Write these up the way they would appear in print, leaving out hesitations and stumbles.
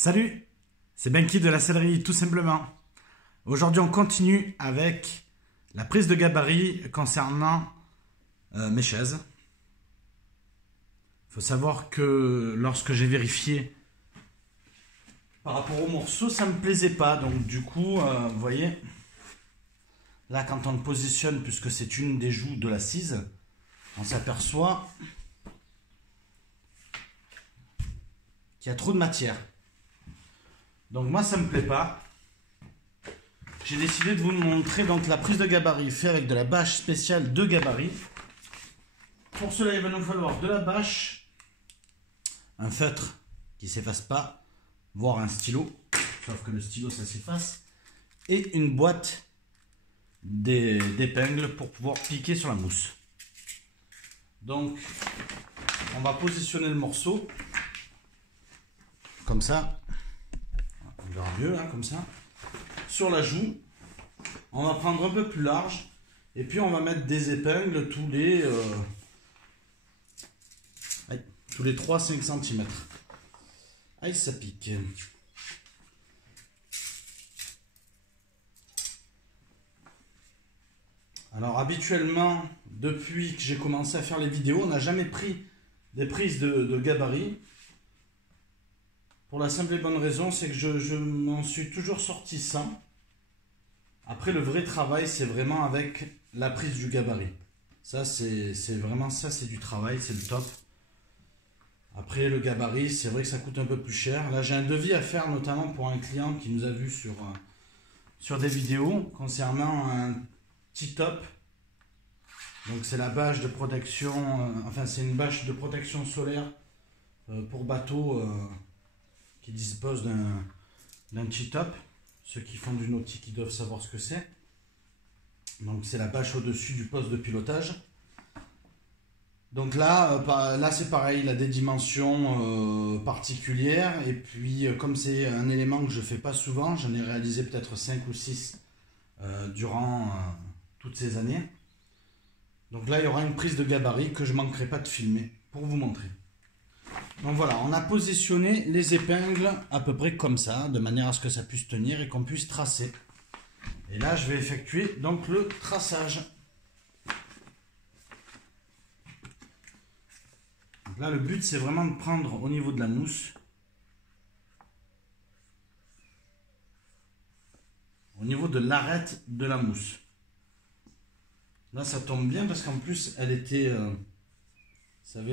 Salut, c'est Benki de la sellerie tout simplement. Aujourd'hui on continue avec la prise de gabarit concernant mes chaises. Il faut savoir que lorsque j'ai vérifié par rapport au morceau, ça ne me plaisait pas. Donc du coup, vous voyez, là quand on le positionne, puisque c'est une des joues de l'assise, on s'aperçoit qu'il y a trop de matière. Donc moi ça me plaît pas. J'ai décidé de vous montrer donc la prise de gabarit faite avec de la bâche spéciale de gabarit. Pour cela il va nous falloir de la bâche, un feutre qui ne s'efface pas, voire un stylo, sauf que le stylo ça s'efface, et une boîte d'épingles pour pouvoir piquer sur la mousse. Donc on va positionner le morceau comme ça. On verra mieux, hein, comme ça. Sur la joue, on va prendre un peu plus large. Et puis on va mettre des épingles tous les 3-5 cm. Aïe, ça pique. Alors habituellement, depuis que j'ai commencé à faire les vidéos, on n'a jamais pris des prises de gabarit. Pour la simple et bonne raison, c'est que je m'en suis toujours sorti sans. Après, le vrai travail, c'est vraiment avec la prise du gabarit. Ça, c'est vraiment ça, c'est du travail, c'est le top. Après, le gabarit, c'est vrai que ça coûte un peu plus cher. Là, j'ai un devis à faire, notamment pour un client qui nous a vu sur des vidéos concernant un petit top. Donc, c'est la bâche de protection, enfin, c'est une bâche de protection solaire pour bateau qui dispose d'un petit top. Ceux qui font du nautique ils doivent savoir ce que c'est. Donc c'est la bâche au-dessus du poste de pilotage. Donc là c'est pareil, il a des dimensions particulières. Et puis comme c'est un élément que je ne fais pas souvent, j'en ai réalisé peut-être 5 ou 6 durant toutes ces années. Donc là il y aura une prise de gabarit que je ne manquerai pas de filmer pour vous montrer. Donc voilà, on a positionné les épingles à peu près comme ça, de manière à ce que ça puisse tenir et qu'on puisse tracer. Et là, je vais effectuer donc le traçage. Donc là, le but, c'est vraiment de prendre au niveau de la mousse, au niveau de l'arête de la mousse. Là, ça tombe bien parce qu'en plus, ça avait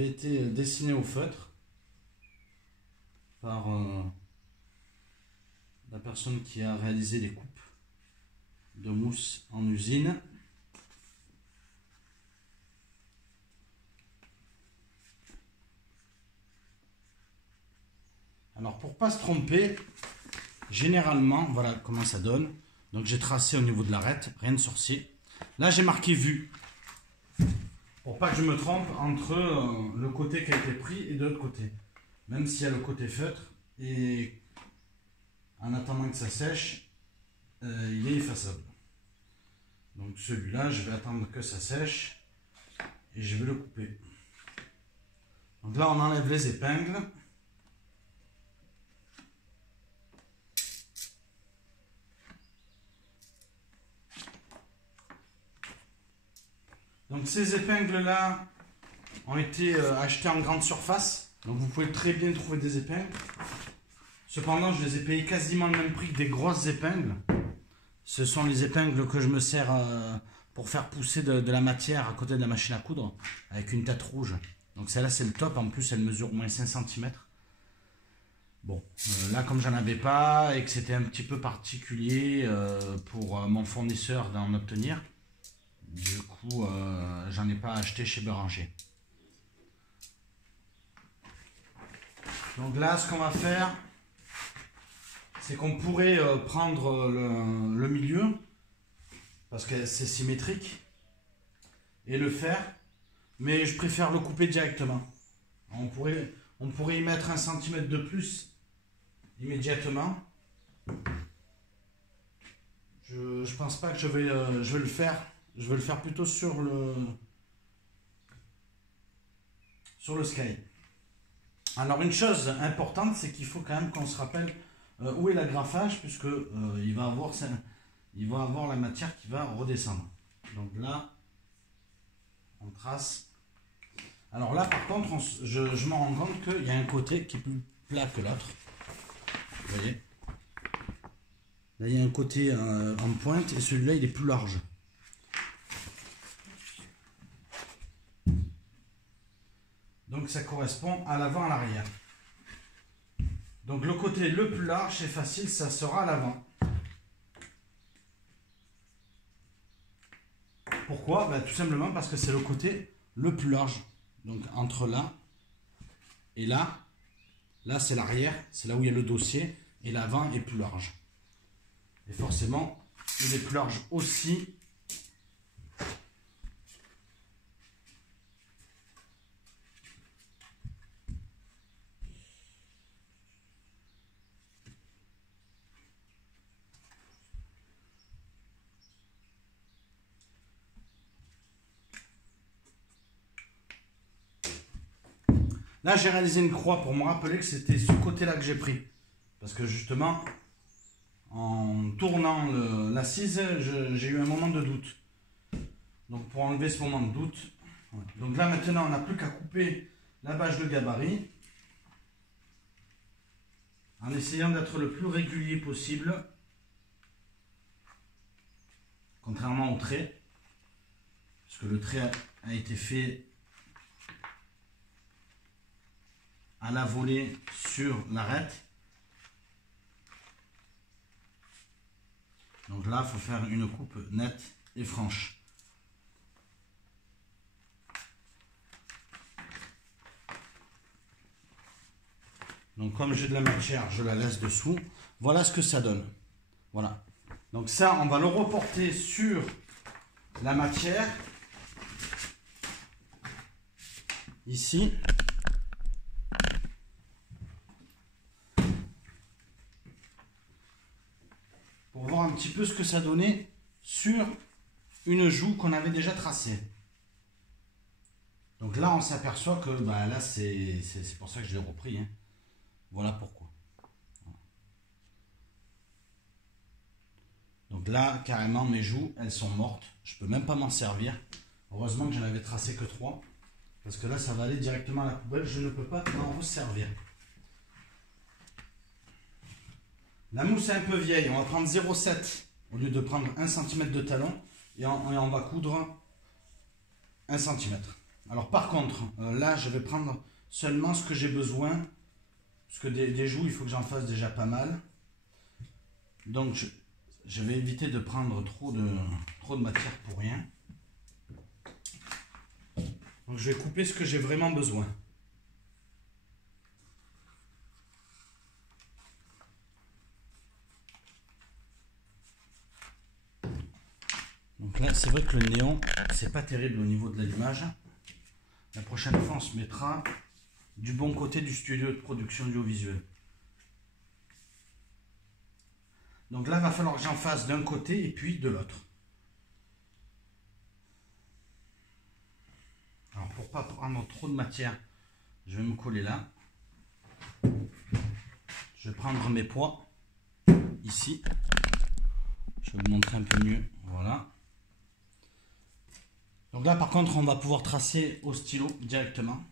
été dessiné au feutre par la personne qui a réalisé les coupes de mousse en usine. Alors pour pas se tromper, généralement, voilà comment ça donne. Donc j'ai tracé au niveau de l'arête, rien de sorcier. Là j'ai marqué vue, pour pas que je me trompe entre le côté qui a été pris et de l'autre côté. Même s'il y a le côté feutre, et en attendant que ça sèche, il est effaçable. Donc celui-là, je vais attendre que ça sèche et je vais le couper. Donc là, on enlève les épingles. Donc ces épingles-là ont été achetées en grande surface. Donc vous pouvez très bien trouver des épingles. Cependant, je les ai payées quasiment le même prix que des grosses épingles. Ce sont les épingles que je me sers pour faire pousser de la matière à côté de la machine à coudre, avec une tête rouge. Donc celle-là, c'est le top. En plus, elle mesure au moins 5 cm. Bon, là, comme j'en avais pas et que c'était un petit peu particulier pour mon fournisseur d'en obtenir, du coup, j'en ai pas acheté chez Béranger. Donc là, ce qu'on va faire, c'est qu'on pourrait prendre le milieu, parce que c'est symétrique, et le faire, mais je préfère le couper directement. On pourrait y mettre 1 cm de plus immédiatement. Je pense pas que je vais le faire. Je vais le faire plutôt sur le Sky. Alors une chose importante, c'est qu'il faut quand même qu'on se rappelle où est l'agrafage, puisque il va avoir la matière qui va redescendre. Donc là, on trace. Alors là, par contre, je me rends compte qu'il y a un côté qui est plus plat que l'autre. Vous voyez? Là, il y a un côté en pointe et celui-là, il est plus large. Donc ça correspond à l'avant, à l'arrière. Donc le côté le plus large, c'est facile, ça sera à l'avant. Pourquoi? Ben, tout simplement parce que c'est le côté le plus large. Donc entre là et là, là c'est l'arrière, c'est là où il y a le dossier, et l'avant est plus large. Et forcément, il est plus large aussi. Là, j'ai réalisé une croix pour me rappeler que c'était ce côté-là que j'ai pris. Parce que justement, en tournant l'assise, j'ai eu un moment de doute. Donc pour enlever ce moment de doute, ouais. Donc là maintenant, on n'a plus qu'à couper la bâche de gabarit. En essayant d'être le plus régulier possible. Contrairement au trait. Parce que le trait a été fait à la volée sur l'arête. Donc là, il faut faire une coupe nette et franche. Donc comme j'ai de la matière, je la laisse dessous. Voilà ce que ça donne. Voilà. Donc ça, on va le reporter sur la matière. Ici. Pour voir un petit peu ce que ça donnait sur une joue qu'on avait déjà tracée. Donc là, on s'aperçoit que bah, là, c'est pour ça que je l'ai repris. Hein. Voilà pourquoi. Donc là, carrément, mes joues, elles sont mortes. Je ne peux même pas m'en servir. Heureusement que j'en avais tracé que 3. Parce que là, ça va aller directement à la poubelle. Je ne peux pas m'en resservir. La mousse est un peu vieille, on va prendre 0,7 au lieu de prendre 1 cm de talon et on va coudre 1 cm. Alors par contre, là je vais prendre seulement ce que j'ai besoin, parce que des joues il faut que j'en fasse déjà pas mal. Donc je vais éviter de prendre trop de matière pour rien. Donc je vais couper ce que j'ai vraiment besoin. Donc là, c'est vrai que le néon, c'est pas terrible au niveau de l'allumage. La prochaine fois, on se mettra du bon côté du studio de production audiovisuelle. Donc là, il va falloir que j'en fasse d'un côté et puis de l'autre. Alors pour pas prendre trop de matière, je vais me coller là. Je vais prendre mes poids ici. Je vais vous montrer un peu mieux. Voilà. Donc là par contre on va pouvoir tracer au stylo directement.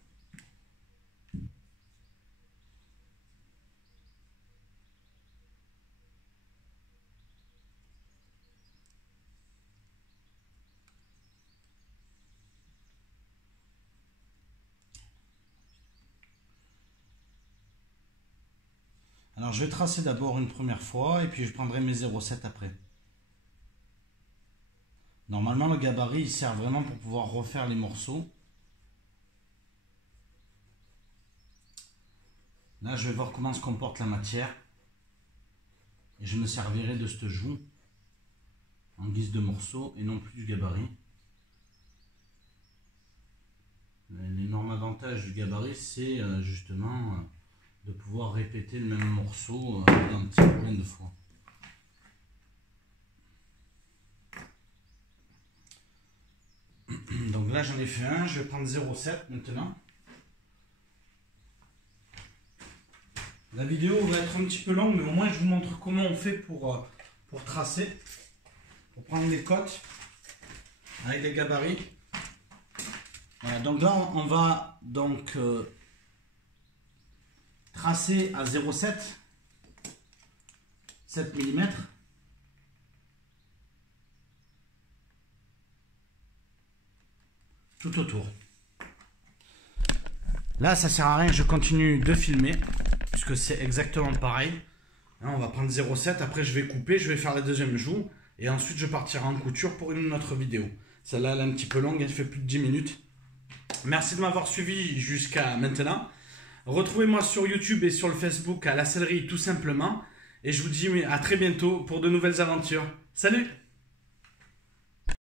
Alors je vais tracer d'abord une première fois et puis je prendrai mes 0,7 après. Normalement le gabarit il sert vraiment pour pouvoir refaire les morceaux. Là je vais voir comment se comporte la matière. Et je me servirai de cette joue en guise de morceau et non plus du gabarit. L'énorme avantage du gabarit c'est justement de pouvoir répéter le même morceau un petit peu plein de fois. Donc là j'en ai fait un, je vais prendre 0,7 maintenant. La vidéo va être un petit peu longue, mais au moins je vous montre comment on fait pour tracer, pour prendre les cotes avec les gabarits. Voilà, donc là on va donc tracer à 0,7 7 mm. Tout autour. Là ça sert à rien, je continue de filmer puisque c'est exactement pareil. Là, on va prendre 0,7, après je vais couper, je vais faire la deuxième joue et ensuite je partirai en couture pour une autre vidéo. Celle-là elle est un petit peu longue, elle fait plus de 10 minutes. Merci de m'avoir suivi jusqu'à maintenant. Retrouvez-moi sur YouTube et sur le Facebook à La Sellerie tout simplement. Et je vous dis à très bientôt pour de nouvelles aventures. Salut!